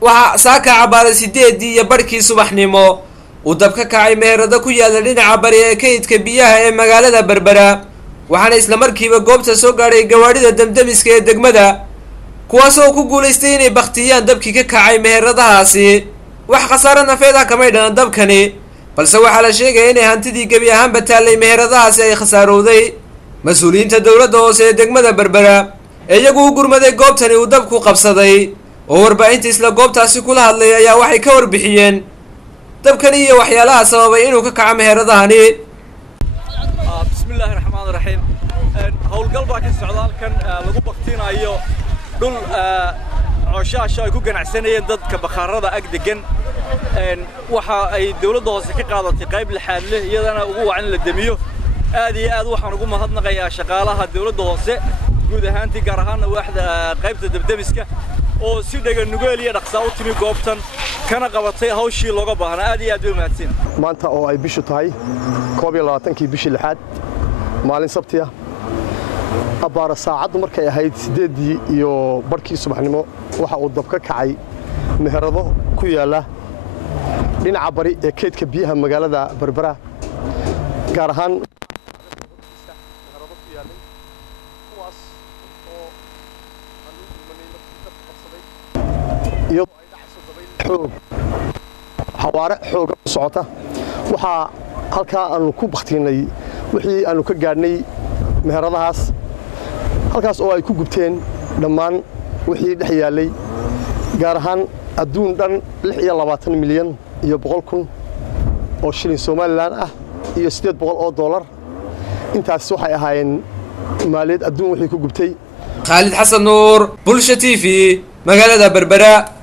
waxa saaka cabaara 8 iyo barkii subaxnimo uu dab ka kacay meherada ku yaala dhinaca bari ee kaydka biyaha ee magaalada Berbera waxaana isla markiiba goobta soo gaaray gawaarida damdamiska ee degmada kuwaas oo ku guuleystay inay baqtiyaan dabkii ka kacay meheradahaasi wax khasaare nafeed ah kama dhana dabkani balse waxa la sheegay inay hantidii gabi ahaan bataalay meheradahaasi ay khasaarowday mas'uuliyiinta dawladda hoose ee degmada Berbera iyagu u gurmaday goobtani uu dabku qabsaday oo warbaahinta isla goobtaasi kula hadlay ayaa waxay ka warbixiyeen dabkani iyo waxyaalaha sababay inuu ka kaco meheradahani. bismillaahir rahmaanir rahiim howlgal baa ka socda halkan lagu baqtinayo dhul cooshaasha ay ku ganacsanayeen dadka bakhaarada ag degan waxa ay dawladda hoose ka qaadatay qayb lixaad leh iyadana ugu wacan la damiyo aad iyo aad waxaan ugu mahadnaqayaa shaqaalaha dawladda hoose guud ahaantii gaar ahaan waaxda qaybta dabdamiska oo si dhagan nugeel iyo dhaqso u timi goobtan kana qabatay hawshii looga baahnaa aad iyo aad u mahadsan maanta oo ay bishu tahay 22kii bishii lixaad maalin sabti ah abaara saacadu markay ahayd 8 iyo barkii subaxnimo waxa uu dab ka kacay meherado ku yaala dhinaca bari ee kaydka biyaha magaalada Berbera gaar ahaan حوارة حوجة صعطة وحا هالكا أنو كوب بختيني وحي أنو كجارني مهرضهاس هالكاس أو أي كوبتين دمان وحي دحيالي جارهان الدون دان لحية 20 مليون يبغلكم أو شيلين سومال لان يستيد بغل أو دولار أنت السوحة هاين مالد الدون وحي كوبتي خالد حسن نور بولشة تيفي مقالة بربرة.